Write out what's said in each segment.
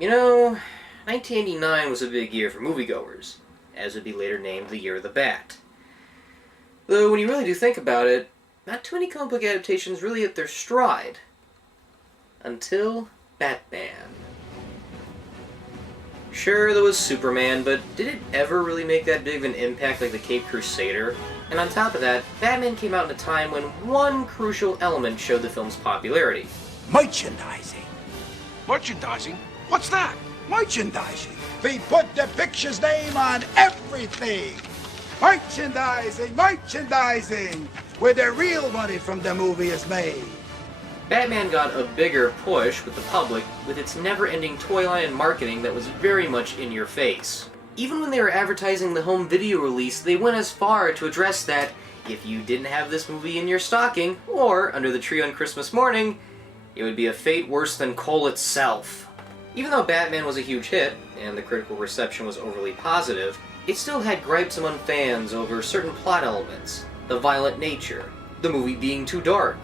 You know, 1989 was a big year for moviegoers, as would be later named the Year of the Bat. Though when you really do think about it, not too many comic book adaptations really hit their stride. Until Batman. Sure, there was Superman, but did it ever really make that big of an impact like the Caped Crusader? And on top of that, Batman came out in a time when one crucial element showed the film's popularity. Merchandising. Merchandising? What's that? Merchandising. We put the picture's name on everything. Merchandising, merchandising, where the real money from the movie is made. Batman got a bigger push with the public with its never-ending toy line and marketing that was very much in your face. Even when they were advertising the home video release, they went as far to address that if you didn't have this movie in your stocking, or under the tree on Christmas morning, it would be a fate worse than coal itself. Even though Batman was a huge hit, and the critical reception was overly positive, it still had gripes among fans over certain plot elements, the violent nature, the movie being too dark,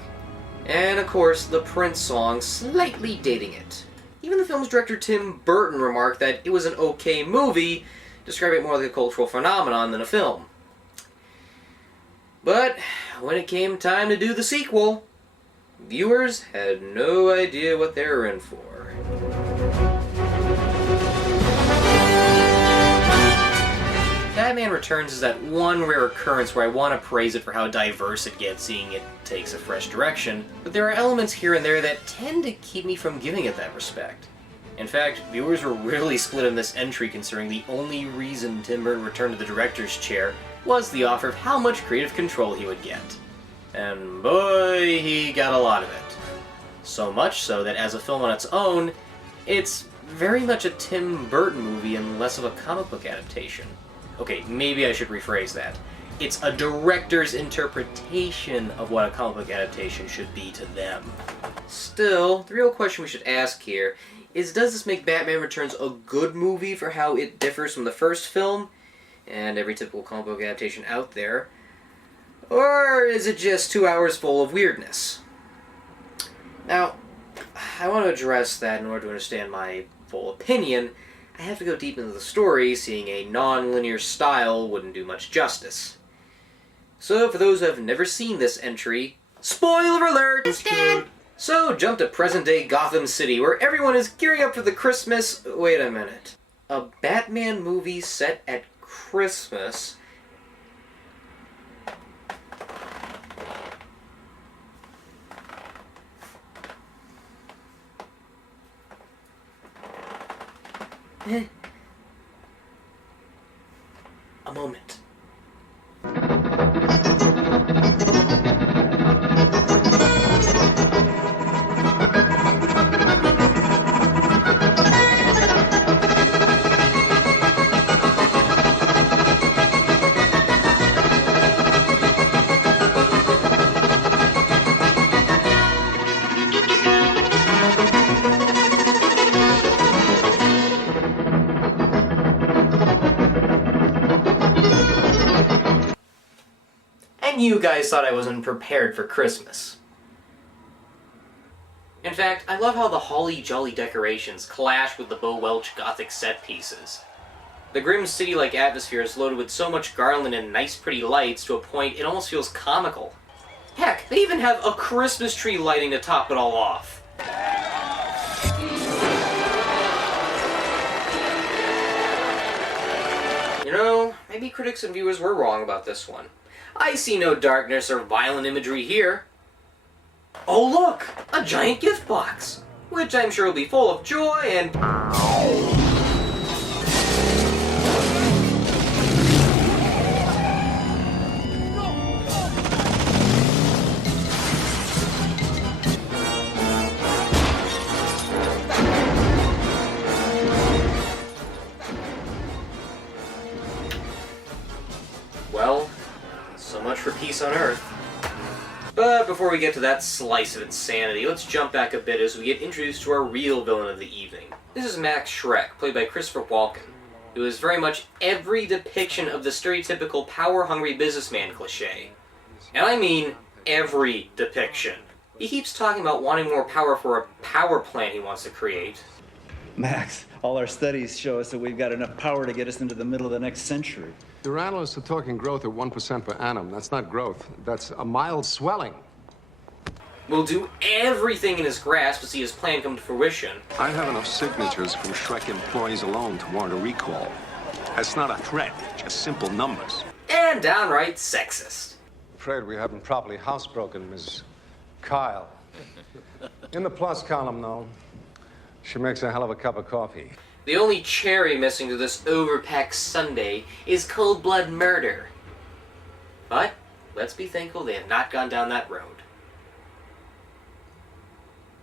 and of course the Prince song slightly dating it. Even the film's director Tim Burton remarked that it was an okay movie, describing it more like a cultural phenomenon than a film. But when it came time to do the sequel, viewers had no idea what they were in for. Batman Returns is that one rare occurrence where I want to praise it for how diverse it gets, seeing it takes a fresh direction, but there are elements here and there that tend to keep me from giving it that respect. In fact, viewers were really split on this entry, considering the only reason Tim Burton returned to the director's chair was the offer of how much creative control he would get. And boy, he got a lot of it. So much so that as a film on its own, it's very much a Tim Burton movie and less of a comic book adaptation. Okay, maybe I should rephrase that. It's a director's interpretation of what a comic book adaptation should be to them. Still, the real question we should ask here is, does this make Batman Returns a good movie for how it differs from the first film and every typical comic book adaptation out there? Or is it just 2 hours full of weirdness? Now, I want to address that in order to understand my full opinion. I have to go deep into the story, seeing a non-linear style wouldn't do much justice. So, for those who have never seen this entry, spoiler alert! So, jump to present-day Gotham City, where everyone is gearing up for the Christmas... Wait a minute. A Batman movie set at Christmas... A moment. You guys thought I wasn't prepared for Christmas. In fact, I love how the holly jolly decorations clash with the Bo Welch Gothic set pieces. The grim city-like atmosphere is loaded with so much garland and nice pretty lights to a point it almost feels comical. Heck, they even have a Christmas tree lighting to top it all off. You know, maybe critics and viewers were wrong about this one. I see no darkness or violent imagery here. Oh look! A giant gift box! Which I'm sure will be full of joy and... Well, so much for peace on Earth. But before we get to that slice of insanity, let's jump back a bit as we get introduced to our real villain of the evening. This is Max Schreck, played by Christopher Walken, who is very much every depiction of the stereotypical power-hungry businessman cliché. And I mean every depiction. He keeps talking about wanting more power for a power plant he wants to create. Max, all our studies show us that we've got enough power to get us into the middle of the next century. Your analysts are talking growth at 1% per annum. That's not growth. That's a mild swelling. Will do everything in his grasp to see his plan come to fruition. I have enough signatures from Shrek employees alone to warrant a recall. That's not a threat, just simple numbers. And downright sexist. Afraid we haven't properly housebroken Ms. Kyle. In the plus column, though, she makes a hell of a cup of coffee. The only cherry missing to this overpacked sundae is cold-blood murder. But let's be thankful they have not gone down that road.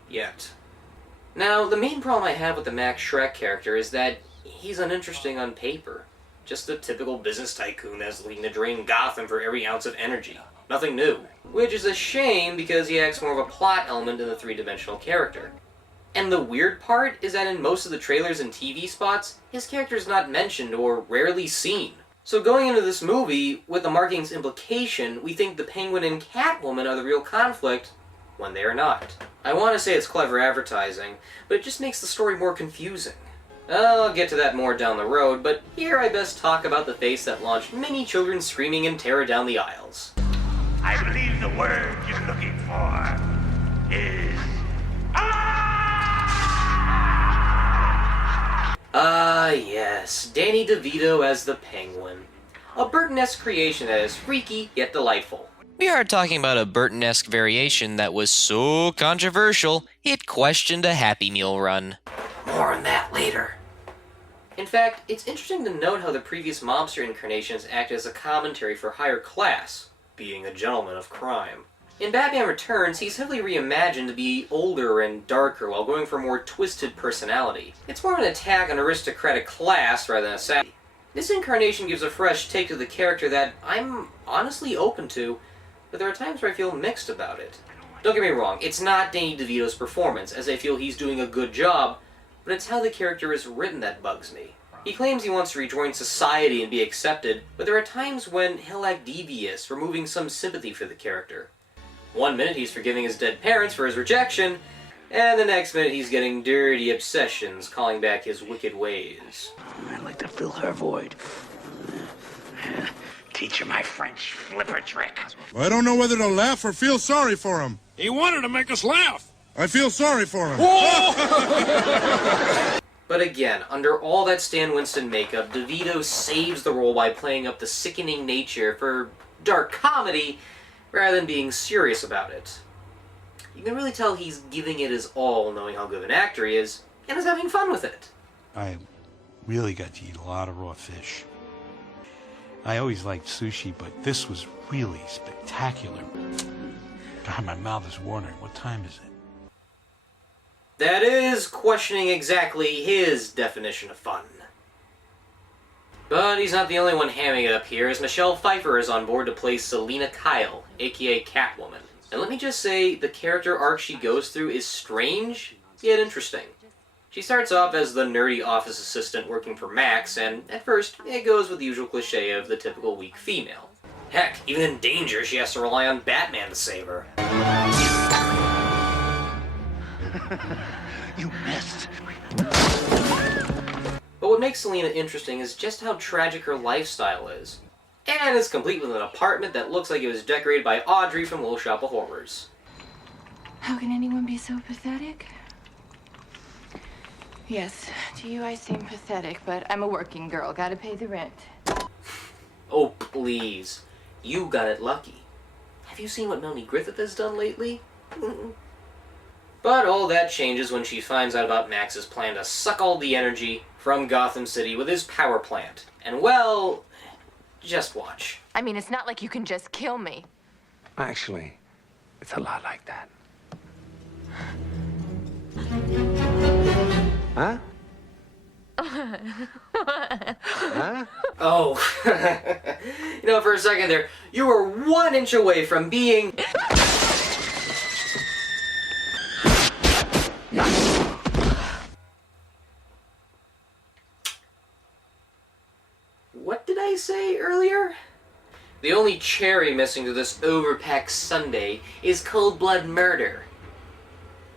Yet. Now, the main problem I have with the Max Shrek character is that he's uninteresting on paper. Just a typical business tycoon that's looking to drain Gotham for every ounce of energy. Nothing new. Which is a shame because he acts more of a plot element than the three-dimensional character. And the weird part is that in most of the trailers and TV spots, his character is not mentioned or rarely seen. So going into this movie, with the marking's implication, we think the Penguin and Catwoman are the real conflict, when they are not. I want to say it's clever advertising, but it just makes the story more confusing. I'll get to that more down the road, but here I best talk about the face that launched many children screaming in terror down the aisles. I believe the word you're looking for is... Yes, Danny DeVito as the Penguin. A Burton-esque creation that is freaky yet delightful. We are talking about a Burton-esque variation that was so controversial, it questioned a Happy Meal run. More on that later. In fact, it's interesting to note how the previous mobster incarnations act as a commentary for higher class, being a gentleman of crime. In Batman Returns, he's heavily reimagined to be older and darker while going for a more twisted personality. It's more of an attack on aristocratic class rather than a satire. This incarnation gives a fresh take to the character that I'm honestly open to, but there are times where I feel mixed about it. Don't get me wrong, it's not Danny DeVito's performance, as I feel he's doing a good job, but it's how the character is written that bugs me. He claims he wants to rejoin society and be accepted, but there are times when he'll act devious, removing some sympathy for the character. One minute he's forgiving his dead parents for his rejection, and the next minute he's getting dirty obsessions, calling back his wicked ways. I'd like to fill her void. Teach her my French flipper trick. I don't know whether to laugh or feel sorry for him. He wanted to make us laugh. I feel sorry for him. But again, under all that Stan Winston makeup, DeVito saves the role by playing up the sickening nature for dark comedy rather than being serious about it. You can really tell he's giving it his all, knowing how good of an actor he is, and is having fun with it. I really got to eat a lot of raw fish. I always liked sushi, but this was really spectacular. God, my mouth is watering. What time is it? That is questioning exactly his definition of fun. But he's not the only one hamming it up here, as Michelle Pfeiffer is on board to play Selina Kyle, aka Catwoman. And let me just say, the character arc she goes through is strange, yet interesting. She starts off as the nerdy office assistant working for Max, and at first, it goes with the usual cliche of the typical weak female. Heck, even in danger, she has to rely on Batman to save her. You missed. But what makes Selina interesting is just how tragic her lifestyle is. And it's complete with an apartment that looks like it was decorated by Audrey from Little Shop of Horrors. How can anyone be so pathetic? Yes, to you I seem pathetic, but I'm a working girl. Gotta pay the rent. Oh, please. You got it lucky. Have you seen what Melanie Griffith has done lately? But all that changes when she finds out about Max's plan to suck all the energy from Gotham City with his power plant. And well, just watch. I mean, it's not like you can just kill me. Actually, it's a lot like that. Huh? Huh? Oh. You know, for a second there, you were 1 inch away from being... What did I say earlier? The only cherry missing to this overpacked sundae is cold-blood murder.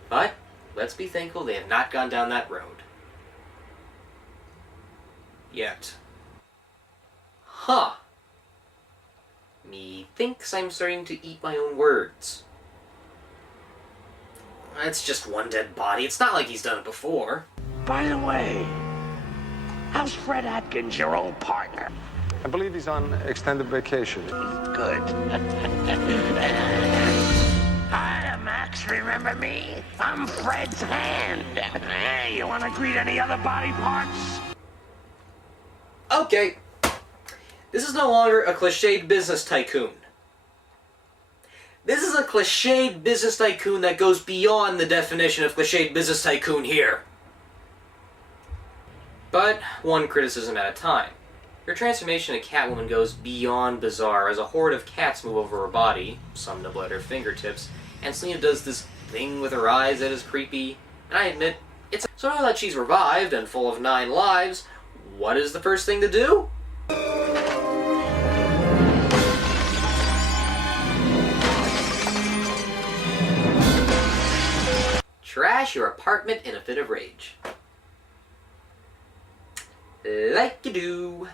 But let's be thankful they have not gone down that road. yet. Huh. Methinks I'm starting to eat my own words. It's just one dead body. It's not like he's done it before. By the way, how's Fred Atkins, your old partner? I believe he's on extended vacation. Good. Hi, Max, remember me? I'm Fred's hand. Hey, you want to greet any other body parts? Okay. This is no longer a cliched business tycoon. This is a cliched business tycoon that goes beyond the definition of cliched business tycoon here. But one criticism at a time. Her transformation to Catwoman goes beyond bizarre as a horde of cats move over her body, some nibble at her fingertips, and Selina does this thing with her eyes that is creepy, and I admit, it's... So now that she's revived and full of 9 lives, what is the first thing to do? Trash your apartment in a fit of rage. Like you do.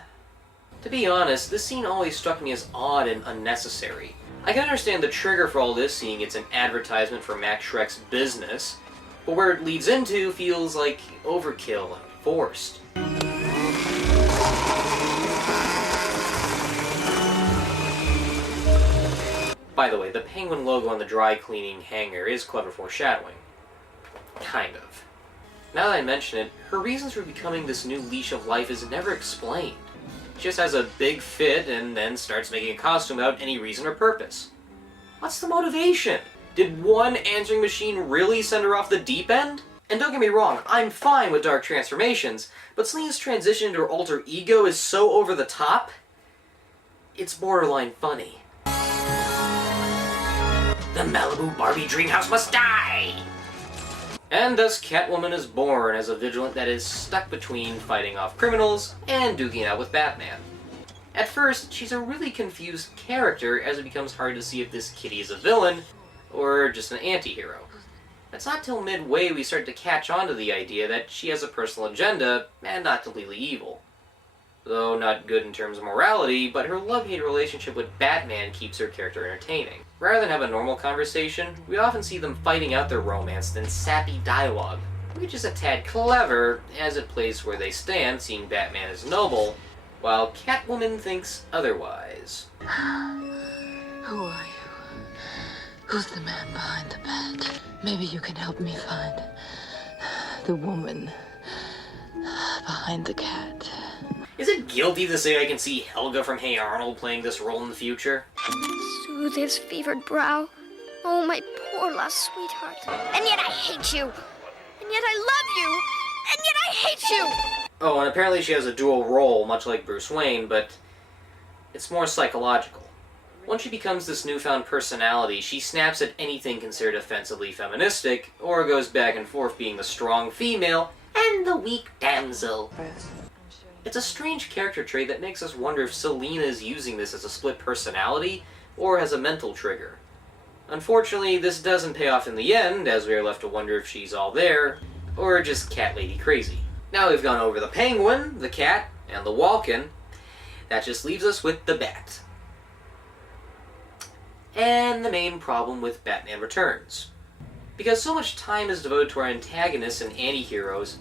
To be honest, this scene always struck me as odd and unnecessary. I can understand the trigger for all this, seeing it's an advertisement for Max Shreck's business, but where it leads into feels like overkill and forced. By the way, the penguin logo on the dry cleaning hanger is clever foreshadowing. Kind of. Now that I mention it, her reasons for becoming this new leash of life is never explained. She just has a big fit and then starts making a costume without any reason or purpose. What's the motivation? Did one answering machine really send her off the deep end? And don't get me wrong, I'm fine with dark transformations, but Selina's transition into her alter ego is so over the top, it's borderline funny. The Malibu Barbie dream house must die! And thus Catwoman is born as a vigilant that is stuck between fighting off criminals and duking it out with Batman. At first, she's a really confused character as it becomes hard to see if this kitty is a villain or just an anti-hero. It's not till midway we start to catch on to the idea that she has a personal agenda and not completely evil. Though not good in terms of morality, but her love-hate relationship with Batman keeps her character entertaining. Rather than have a normal conversation, we often see them fighting out their romance in sappy dialogue, which is a tad clever as it plays where they stand, seeing Batman as noble, while Catwoman thinks otherwise. Who are you? Who's the man behind the bat? Maybe you can help me find the woman behind the cat. Is it guilty to say I can see Helga from Hey Arnold playing this role in the future? Soothe his fevered brow. Oh, my poor lost sweetheart. And yet I hate you. And yet I love you. And yet I hate you. Oh, and apparently she has a dual role, much like Bruce Wayne, but it's more psychological. Once she becomes this newfound personality, she snaps at anything considered offensively feministic, or goes back and forth being the strong female and the weak damsel. It's a strange character trait that makes us wonder if Selina is using this as a split personality, or as a mental trigger. Unfortunately, this doesn't pay off in the end, as we are left to wonder if she's all there, or just cat lady crazy. Now we've gone over the penguin, the cat, and the walk-in. That just leaves us with the bat. And the main problem with Batman Returns. Because so much time is devoted to our antagonists and anti-heroes,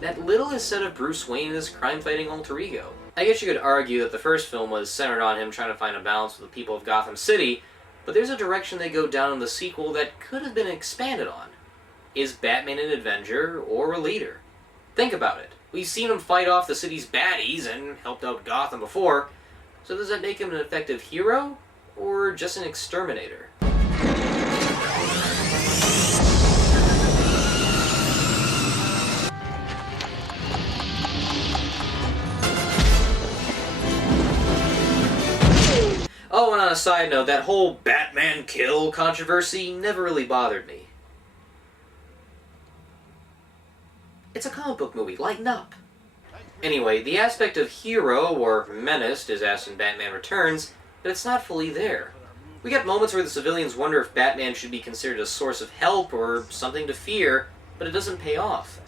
that little is said of Bruce Wayne and his crime-fighting alter ego. I guess you could argue that the first film was centered on him trying to find a balance with the people of Gotham City, but there's a direction they go down in the sequel that could have been expanded on. Is Batman an Avenger or a leader? Think about it. We've seen him fight off the city's baddies and helped out Gotham before, so does that make him an effective hero, or just an exterminator? Oh, and on a side note, that whole Batman kill controversy never really bothered me. It's a comic book movie, lighten up. Anyway, the aspect of hero, or menace, is asked in Batman Returns, but it's not fully there. We get moments where the civilians wonder if Batman should be considered a source of help or something to fear, but it doesn't pay off.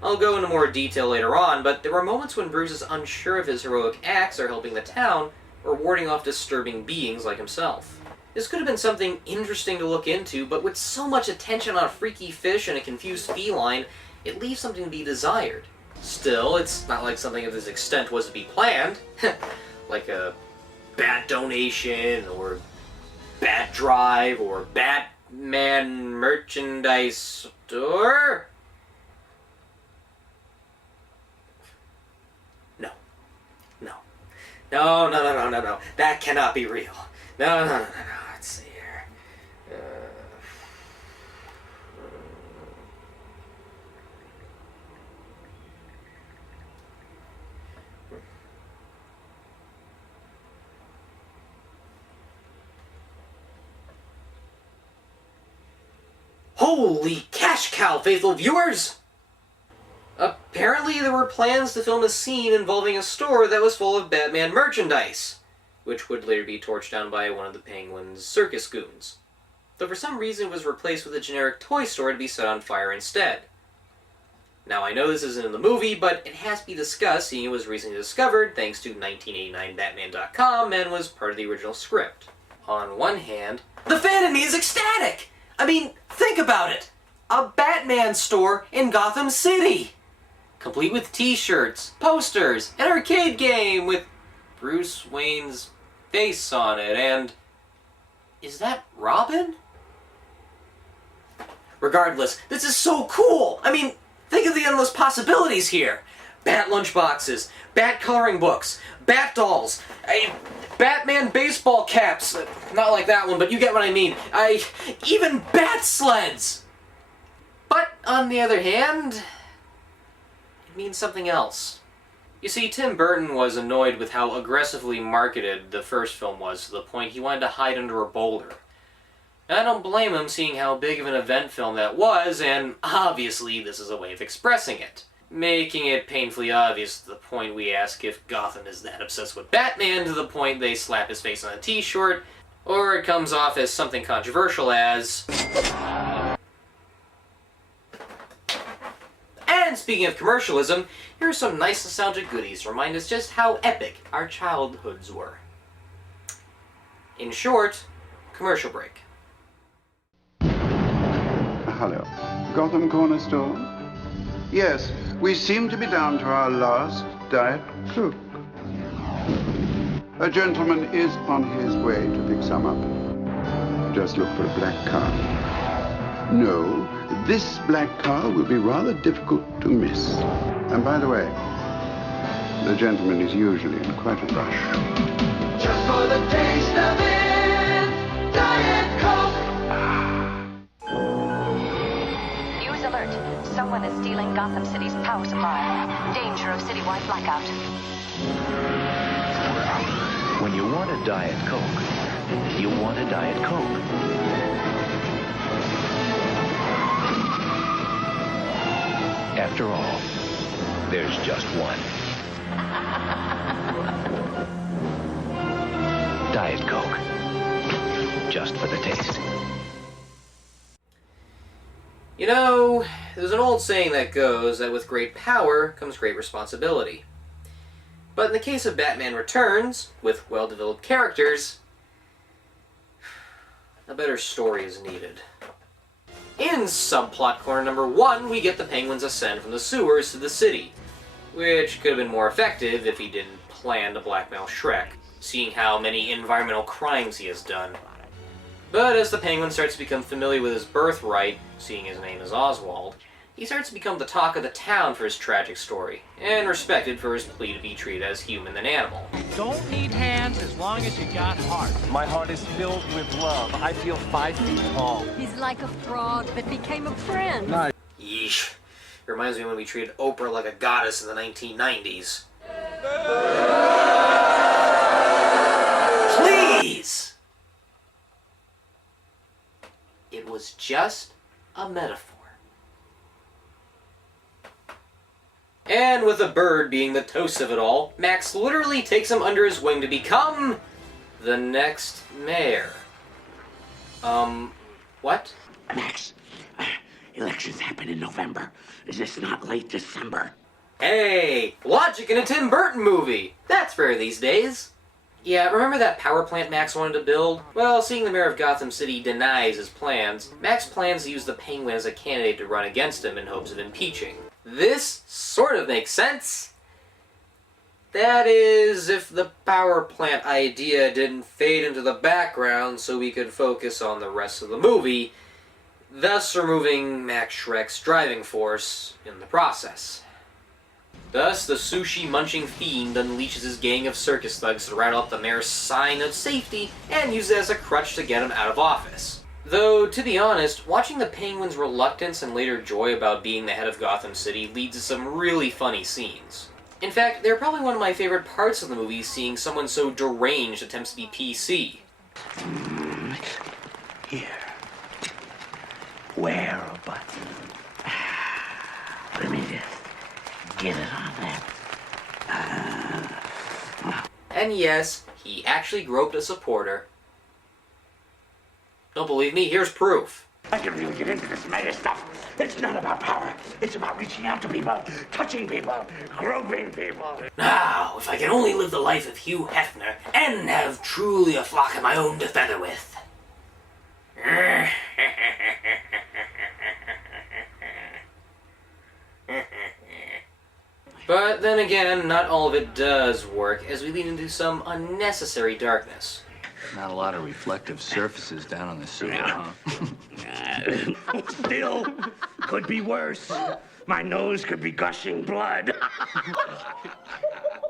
I'll go into more detail later on, but there are moments when Bruce is unsure if his heroic acts are helping the town or warding off disturbing beings like himself. This could have been something interesting to look into, but with so much attention on a freaky fish and a confused feline, it leaves something to be desired. Still, it's not like something of this extent was to be planned. Like a bat donation, or bat drive, or Batman merchandise store? No. That cannot be real. No. Let's see here. Holy cash cow, faithful viewers! Apparently there were plans to film a scene involving a store that was full of Batman merchandise, which would later be torched down by one of the Penguin's circus goons. Though for some reason it was replaced with a generic toy store to be set on fire instead. Now I know this isn't in the movie, but it has to be discussed, seeing it was recently discovered thanks to 1989batman.com and was part of the original script. On one hand, the fan in me is ecstatic! I mean, think about it! A Batman store in Gotham City! Complete with t-shirts, posters, an arcade game with Bruce Wayne's face on it, and... is that Robin? Regardless, this is so cool! I mean, think of the endless possibilities here! Bat lunchboxes, bat coloring books, bat dolls, Batman baseball caps, not like that one, but you get what I mean. Even bat sleds! But, on the other hand, it means something else. You see, Tim Burton was annoyed with how aggressively marketed the first film was, to the point he wanted to hide under a boulder. And I don't blame him, seeing how big of an event film that was, and obviously this is a way of expressing it. Making it painfully obvious to the point we ask if Gotham is that obsessed with Batman, to the point they slap his face on a t-shirt, or it comes off as something controversial as... And speaking of commercialism, here are some nice nostalgic goodies to remind us just how epic our childhoods were. In short, commercial break. Hello. Gotham Corner Store? Yes, we seem to be down to our last Diet Coke. A gentleman is on his way to pick some up. Just look for a black car. No, this black car will be rather difficult to miss. And by the way, the gentleman is usually in quite a rush. Just for the taste of it, Diet Coke! News alert. Someone is stealing Gotham City's power supply. Danger of citywide blackout. When you want a Diet Coke, you want a Diet Coke. After all, there's just one. Diet Coke. Just for the taste. You know, there's an old saying that goes that with great power comes great responsibility. But in the case of Batman Returns, with well-developed characters, a better story is needed. In subplot corner number 1, we get the Penguin's ascent from the sewers to the city, which could have been more effective if he didn't plan to blackmail Shrek, seeing how many environmental crimes he has done. But as the Penguin starts to become familiar with his birthright, seeing his name is Oswald, he starts to become the talk of the town for his tragic story, and respected for his plea to be treated as human than animal. Don't need hands as long as you got heart. My heart is filled with love. I feel 5 feet tall. He's like a frog that became a friend. Nice. Yeesh. It reminds me when we treated Oprah like a goddess in the 1990s. Please! It was just a metaphor. And with a bird being the toast of it all, Max literally takes him under his wing to become the next mayor. What? Max, Elections happen in November. Is this not late December? Hey, logic in a Tim Burton movie. That's rare these days. Yeah, remember that power plant Max wanted to build? Well, seeing the mayor of Gotham City denies his plans, Max plans to use the Penguin as a candidate to run against him in hopes of impeaching. This sort of makes sense. That is, if the power plant idea didn't fade into the background so we could focus on the rest of the movie, thus removing Max Shreck's driving force in the process. Thus, the sushi-munching fiend unleashes his gang of circus thugs to rattle up the mayor's sign of safety and use it as a crutch to get him out of office. Though, to be honest, watching the Penguin's reluctance and later joy about being the head of Gotham City leads to some really funny scenes. In fact, they're probably one of my favorite parts of the movie, seeing someone so deranged attempts to be PC. Here. Wear a button. Let me just get it on there. And yes, he actually groped a supporter. Don't believe me? Here's proof. I can really get into this meta stuff. It's not about power. It's about reaching out to people, touching people, groping people. Now, if I can only live the life of Hugh Hefner and have truly a flock of my own to feather with. But then again, not all of it does work, as we lead into some unnecessary darkness. Not a lot of reflective surfaces down on the sewer, huh? Still, could be worse. My nose could be gushing blood.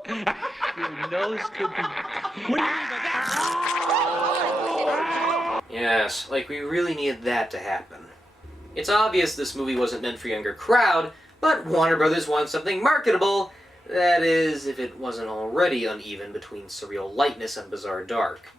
Your nose could be... Yes, like we really needed that to happen. It's obvious this movie wasn't meant for a younger crowd, but Warner Brothers wanted something marketable. That is, if it wasn't already uneven between surreal lightness and bizarre dark.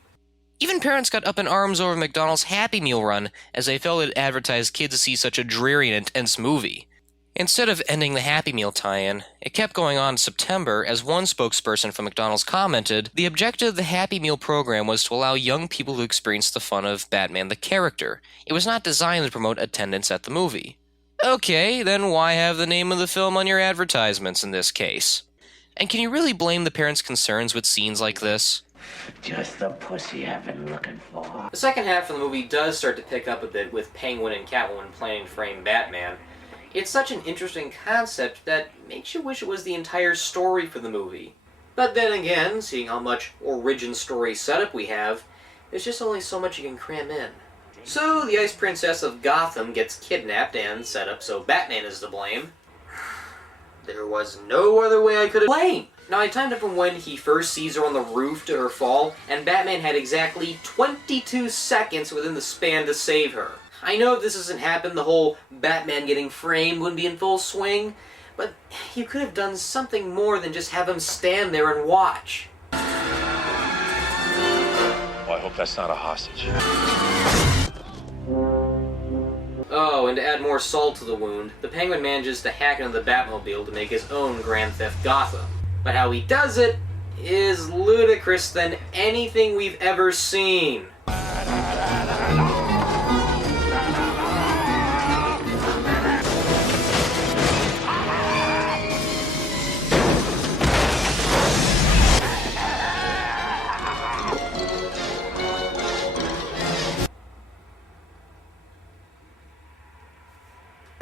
Even parents got up in arms over McDonald's Happy Meal run, as they felt it advertised kids to see such a dreary and intense movie. Instead of ending the Happy Meal tie-in, it kept going on in September, as one spokesperson from McDonald's commented, the objective of the Happy Meal program was to allow young people to experience the fun of Batman the character. It was not designed to promote attendance at the movie. Okay, then why have the name of the film on your advertisements in this case? And can you really blame the parents' concerns with scenes like this? Just the pussy I've been looking for. The second half of the movie does start to pick up a bit with Penguin and Catwoman planning to frame Batman. It's such an interesting concept that makes you wish it was the entire story for the movie. But then again, seeing how much origin story setup we have, there's just only so much you can cram in. So, the Ice Princess of Gotham gets kidnapped and set up so Batman is to blame. There was no other way I could have blamed. Now, I timed it from when he first sees her on the roof to her fall, and Batman had exactly 22 seconds within the span to save her. I know if this hasn't happened, the whole Batman getting framed wouldn't be in full swing, but you could have done something more than just have him stand there and watch. Well, I hope that's not a hostage. Oh, and to add more salt to the wound, the Penguin manages to hack into the Batmobile to make his own Grand Theft Gotham. But how he does it is ludicrous than anything we've ever seen.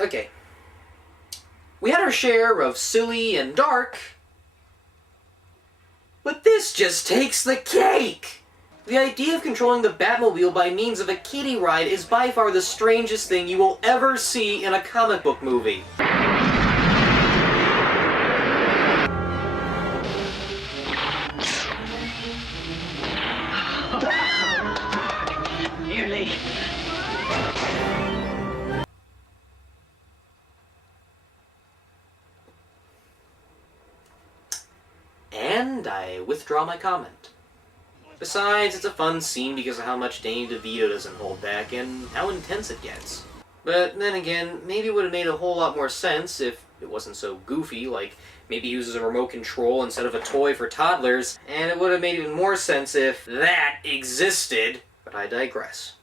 Okay. We had our share of silly and dark, but this just takes the cake! The idea of controlling the Batmobile by means of a kiddie ride is by far the strangest thing you will ever see in a comic book movie. Nearly. And I withdraw my comment. Besides, it's a fun scene because of how much Danny DeVito doesn't hold back and how intense it gets. But then again, maybe it would have made a whole lot more sense if it wasn't so goofy, like maybe he uses a remote control instead of a toy for toddlers, and it would have made even more sense if that existed, but I digress.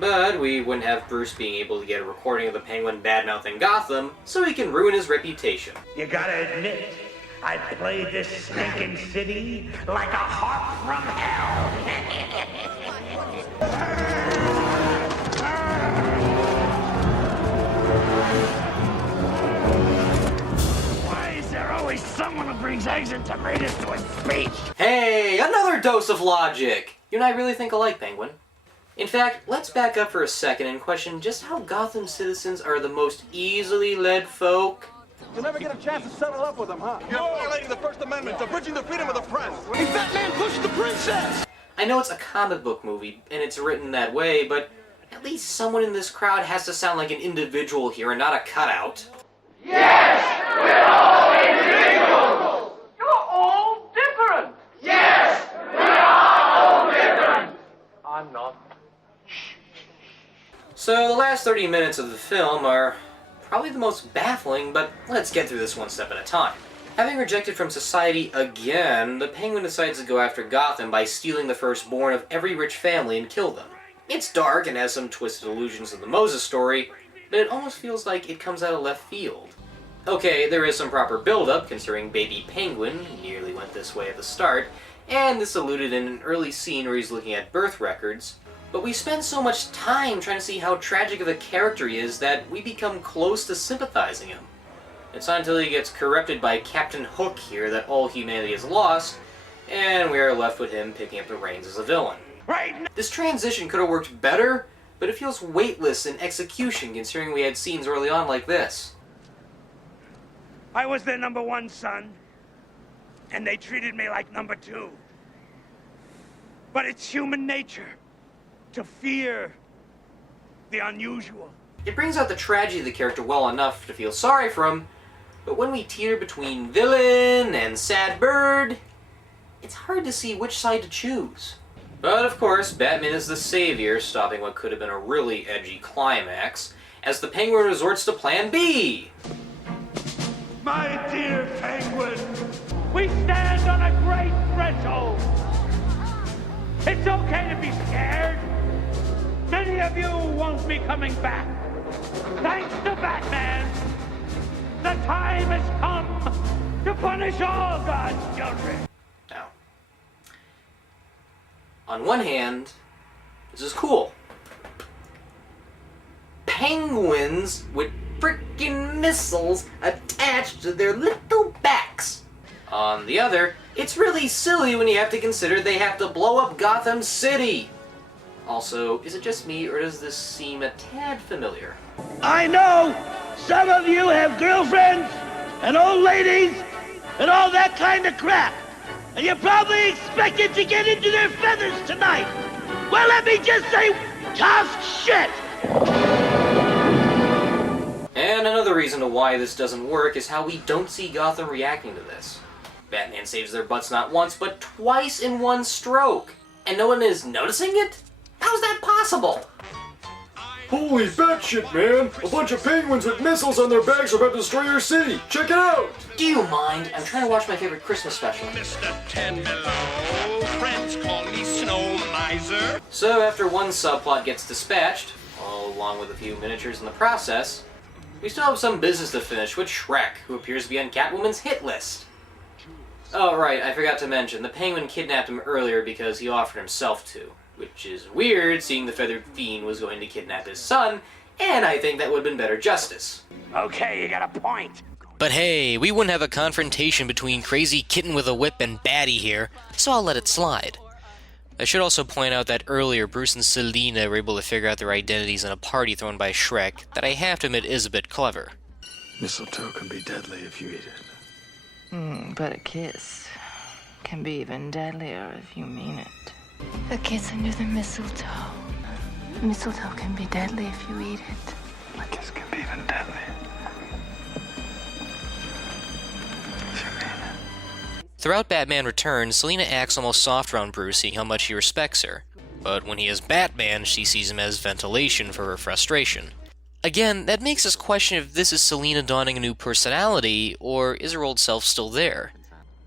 But we wouldn't have Bruce being able to get a recording of the Penguin badmouthing Gotham, so he can ruin his reputation. You gotta admit, I played this stinking city like a harp from hell. Why is there always someone who brings eggs and tomatoes to a speech? Hey, another dose of logic! You and I really think alike, Penguin. In fact, let's back up for a second and question just how Gotham citizens are the most easily led folk. You'll never get a chance to settle up with them, huh? You're violating the First Amendment, abridging the freedom of the press. Hey, fat man, push the princess! I know it's a comic book movie, and it's written that way, but at least someone in this crowd has to sound like an individual here and not a cutout. Yes! We're all individuals! You're all different! Yes! We are all different! I'm not. So the last 30 minutes of the film are probably the most baffling, but let's get through this one step at a time. Having rejected from society again, the Penguin decides to go after Gotham by stealing the firstborn of every rich family and kill them. It's dark and has some twisted allusions to the Moses story, but it almost feels like it comes out of left field. Okay, there is some proper build-up, considering baby Penguin nearly went this way at the start, and this alluded in an early scene where he's looking at birth records, but we spend so much time trying to see how tragic of a character he is that we become close to sympathizing him. It's not until he gets corrupted by Captain Hook here that all humanity is lost, and we are left with him picking up the reins as a villain. Right. This transition could have worked better, but it feels weightless in execution considering we had scenes early on like this. I was their number one son, and they treated me like number two. But it's human nature to fear the unusual. It brings out the tragedy of the character well enough to feel sorry for him, but when we teeter between villain and sad bird, it's hard to see which side to choose. But of course, Batman is the savior, stopping what could have been a really edgy climax, as the Penguin resorts to Plan B. My dear Penguin, we stand on a great threshold. It's okay to be scared. Many of you won't be coming back. Thanks to Batman, the time has come to punish all God's children. Now, on one hand, this is cool. Penguins with frickin' missiles attached to their little backs. On the other, it's really silly when you have to consider they have to blow up Gotham City. Also, is it just me, or does this seem a tad familiar? I know some of you have girlfriends and old ladies and all that kind of crap, and you're probably expected to get into their feathers tonight. Well, let me just say, tough shit! And another reason to why this doesn't work is how we don't see Gotham reacting to this. Batman saves their butts not once, but twice in one stroke. And no one is noticing it? How's that possible? Holy batshit, man! A bunch of penguins with missiles on their backs are about to destroy your city! Check it out! Do you mind? I'm trying to watch my favorite Christmas special. Mr. 10 below, friends call me Snow Miser. So after one subplot gets dispatched, all along with a few miniatures in the process, we still have some business to finish with Shrek, who appears to be on Catwoman's hit list. Oh right, I forgot to mention, the Penguin kidnapped him earlier because he offered himself to. Which is weird, seeing the Feathered Fiend was going to kidnap his son, and I think that would have been better justice. Okay, you got a point. But hey, we wouldn't have a confrontation between Crazy Kitten with a Whip and Batty here, so I'll let it slide. I should also point out that earlier Bruce and Selina were able to figure out their identities in a party thrown by Shrek that I have to admit is a bit clever. Mistletoe can be deadly if you eat it. But a kiss can be even deadlier if you mean it. A kiss under the mistletoe. Mistletoe can be deadly if you eat it. A kiss can be even deadly. Throughout Batman Returns, Selina acts almost soft around Bruce, seeing how much he respects her. But when he is Batman, she sees him as ventilation for her frustration. Again, that makes us question if this is Selina donning a new personality, or is her old self still there?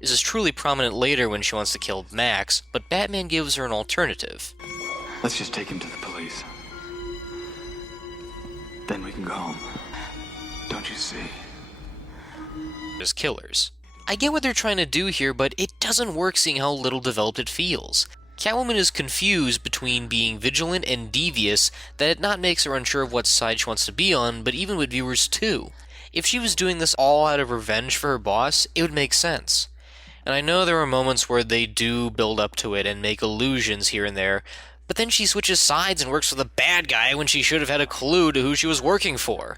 This is truly prominent later when she wants to kill Max, but Batman gives her an alternative. Let's just take him to the police. Then we can go home. Don't you see? As killers. I get what they're trying to do here, but it doesn't work seeing how little developed it feels. Catwoman is confused between being vigilant and devious, that it not makes her unsure of what side she wants to be on, but even with viewers too. If she was doing this all out of revenge for her boss, it would make sense. And I know there are moments where they do build up to it and make allusions here and there, but then she switches sides and works for the bad guy when she should have had a clue to who she was working for.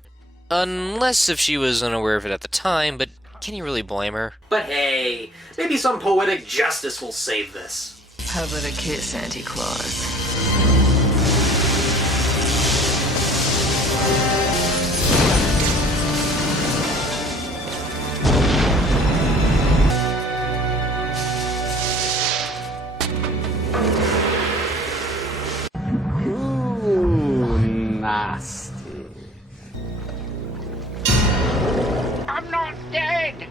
Unless if she was unaware of it at the time, but can you really blame her? But hey, maybe some poetic justice will save this. How about a kiss, Santa Claus? Ooh, nasty. I'm not dead!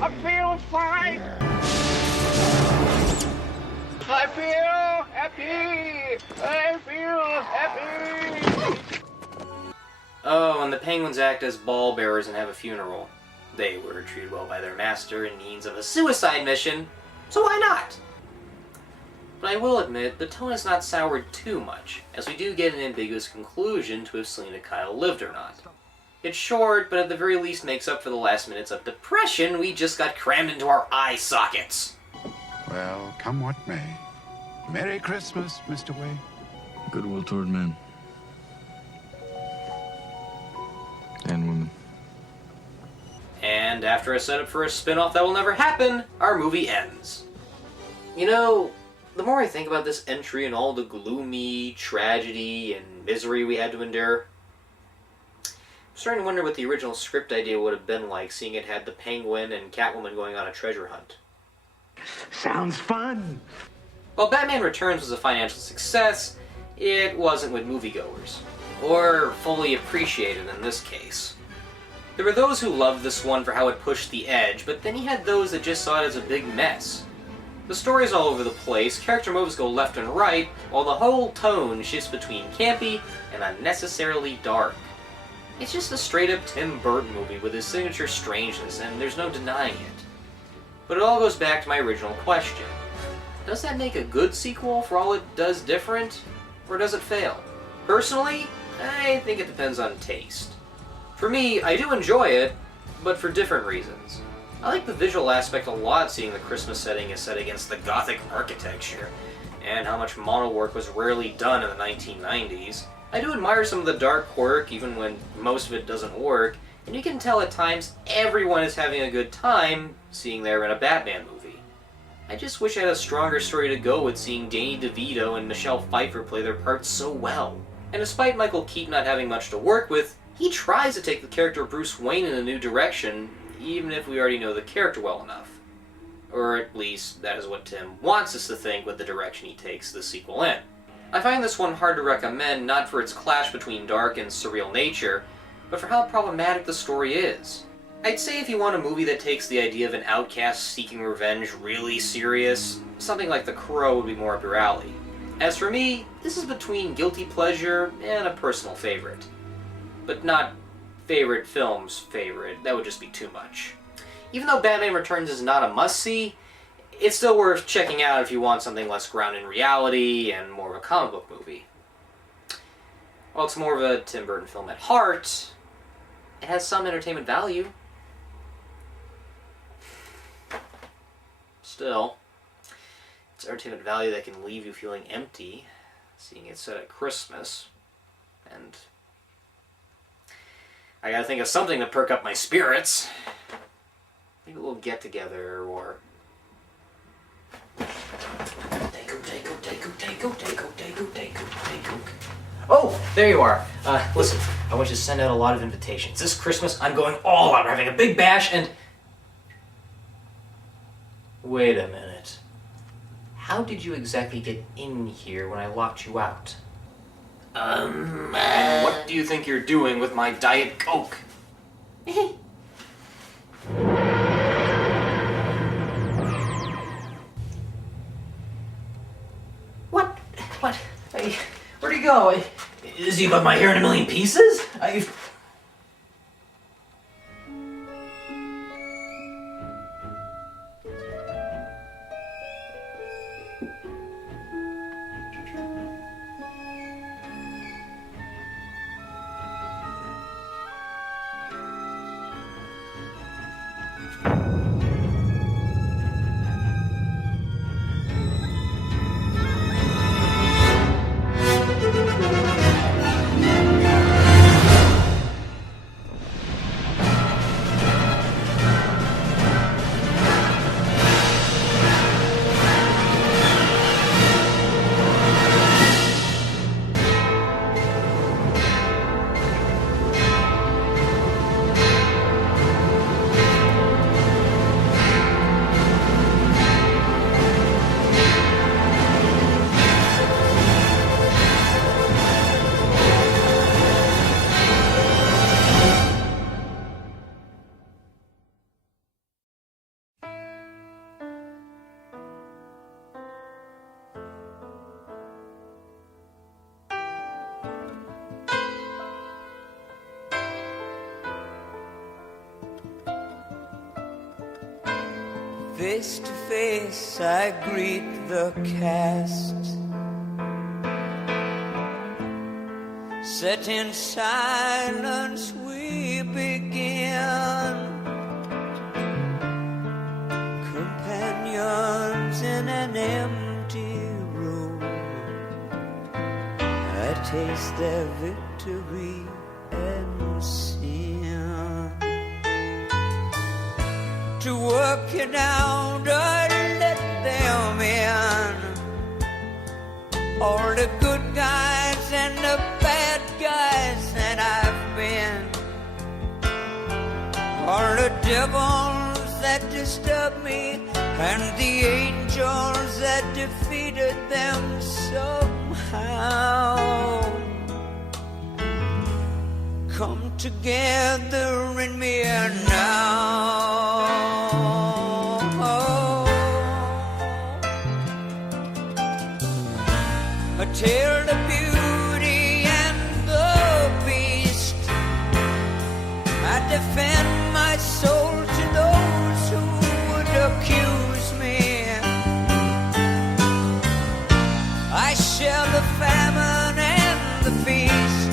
I feel fine! I feel happy! I feel happy! Oh, and the penguins act as ball bearers and have a funeral. They were treated well by their master in means of a suicide mission, so why not? But I will admit, the tone is not soured too much, as we do get an ambiguous conclusion to if Selena Kyle lived or not. It's short, but at the very least makes up for the last minutes of depression we just got crammed into our eye sockets. Well, come what may. Merry Christmas, Mr. Wayne. Goodwill toward men. And women. And after a setup for a spin-off that will never happen, our movie ends. You know, the more I think about this entry and all the gloomy tragedy and misery we had to endure, I'm starting to wonder what the original script idea would have been like, seeing it had the Penguin and Catwoman going on a treasure hunt. Sounds fun! While Batman Returns was a financial success, it wasn't with moviegoers. Or fully appreciated in this case. There were those who loved this one for how it pushed the edge, but then you had those that just saw it as a big mess. The story's all over the place, character moves go left and right, while the whole tone shifts between campy and unnecessarily dark. It's just a straight-up Tim Burton movie with his signature strangeness, and there's no denying it. But it all goes back to my original question. Does that make a good sequel for all it does different, or does it fail? Personally, I think it depends on taste. For me, I do enjoy it, but for different reasons. I like the visual aspect a lot, seeing the Christmas setting is set against the Gothic architecture, and how much model work was rarely done in the 1990s. I do admire some of the dark quirk, even when most of it doesn't work, and you can tell at times everyone is having a good time seeing they're in a Batman movie. I just wish I had a stronger story to go with, seeing Danny DeVito and Michelle Pfeiffer play their parts so well. And despite Michael Keaton not having much to work with, he tries to take the character of Bruce Wayne in a new direction, even if we already know the character well enough. Or at least, that is what Tim wants us to think with the direction he takes the sequel in. I find this one hard to recommend, not for its clash between dark and surreal nature, but for how problematic the story is. I'd say if you want a movie that takes the idea of an outcast seeking revenge really serious, something like The Crow would be more up your alley. As for me, this is between guilty pleasure and a personal favorite. But not favorite film's favorite, that would just be too much. Even though Batman Returns is not a must-see, it's still worth checking out if you want something less grounded in reality and more of a comic book movie. While it's more of a Tim Burton film at heart, it has some entertainment value. Still, it's entertainment value that can leave you feeling empty, seeing it set at Christmas, and I gotta think of something to perk up my spirits. Maybe a little get-together, or Oh, there you are. Listen, I want you to send out a lot of invitations. This Christmas, I'm going all out. We're having a big bash, and wait a minute. How did you exactly get in here when I locked you out? And what do you think you're doing with my Diet Coke? go? Is he above my hair in a million pieces? Face to face, I greet the cast. Set in silence, we begin. Companions in an empty room. I taste their victory and sin. To work it out, I let them in. All the good guys and the bad guys that I've been. All the devils that disturb me and the angels that defeated them somehow come together in me now. A tale of beauty and the beast. I defend my soul to those who would accuse me. I share the famine and the feast.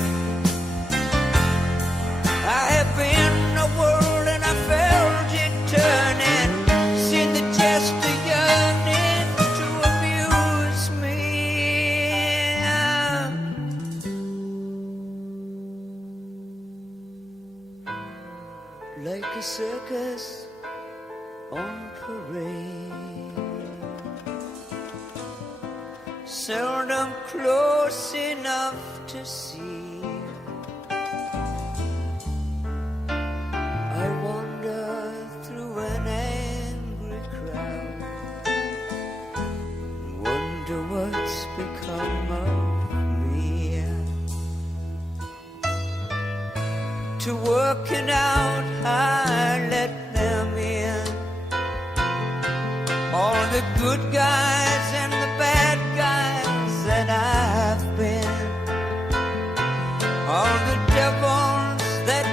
I have been a world and I felt it turning. Seen the jester yearning to amuse me. Like a circus on parade, seldom close enough to see. I wander through an angry crowd, wonder what's become of me. To work it out, I let them in. All the good guys and the bad guys that I've been. All the devils that